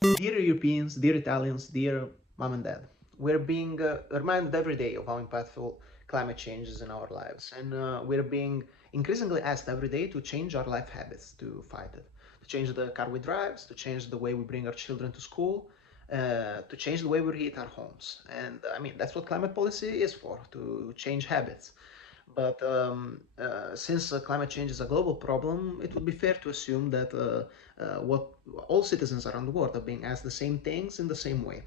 Dear Europeans, dear Italians, dear mom and dad, we're being reminded every day of how impactful climate change is in our lives, and we're being increasingly asked every day to change our life habits to fight it, to change the car we drive, to change the way we bring our children to school, to change the way we heat our homes. And I mean, that's what climate policy is for, to change habits. But since climate change is a global problem, it would be fair to assume that what all citizens around the world are being asked the same things in the same way.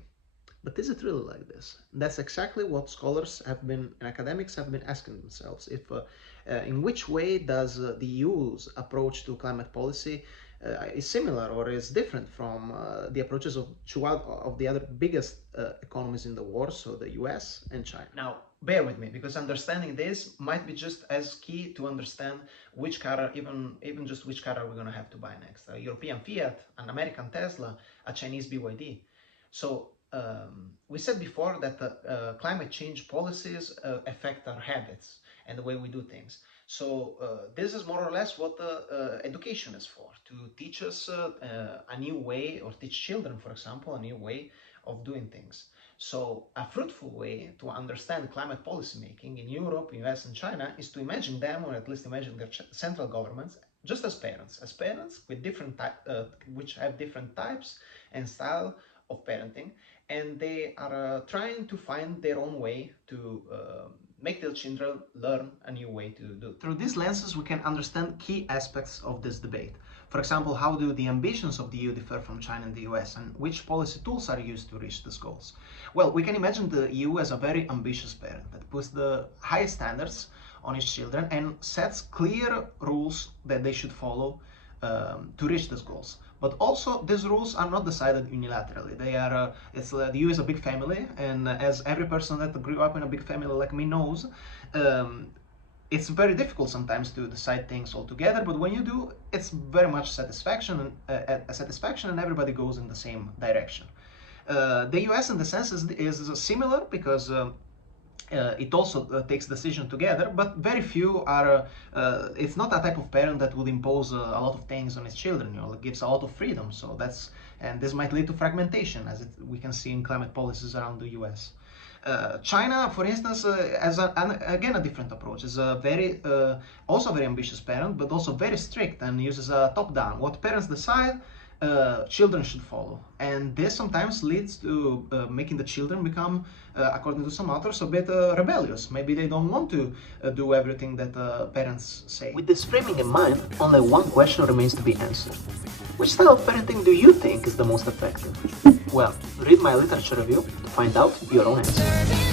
But is it really like this? That's exactly what scholars have been and academics have been asking themselves. If, in which way does the EU's approach to climate policy is similar or is different from the approaches of two of the other biggest economies in the world, so the US and China. Now, bear with me, because understanding this might be just as key to understand which car, even just which car are we going to have to buy next. A European Fiat, an American Tesla, a Chinese BYD. So we said before that climate change policies affect our habits and the way we do things. So this is more or less what education is for, to teach us a new way, or teach children, for example, a new way of doing things. So a fruitful way to understand climate policy making in Europe, US and China is to imagine them, or at least imagine their central governments, just as parents with different which have different types and style of parenting, and they are trying to find their own way to make their children learn a new way to do. Through these lenses, we can understand key aspects of this debate. For example, how do the ambitions of the EU differ from China and the US, and which policy tools are used to reach these goals? Well, we can imagine the EU as a very ambitious parent that puts the highest standards on its children and sets clear rules that they should follow to reach these goals. But also, these rules are not decided unilaterally. They are, the EU is a big family, and as every person that grew up in a big family like me knows, it's very difficult sometimes to decide things all together, but when you do, it's very much satisfaction, and everybody goes in the same direction. The US in the sense is similar, because it also takes decision together, but very few are, it's not a type of parent that would impose a lot of things on its children, it gives a lot of freedom. So and this might lead to fragmentation, as we can see in climate policies around the US. China, for instance, has again a different approach. Is a very, also very ambitious parent, but also very strict, and uses a top-down. What parents decide, children should follow, and this sometimes leads to making the children become, according to some authors, a bit rebellious. Maybe they don't want to do everything that parents say. With this framing in mind, only one question remains to be answered. Which style of parenting do you think is the most effective? Well, read my literature review to find out your own answer.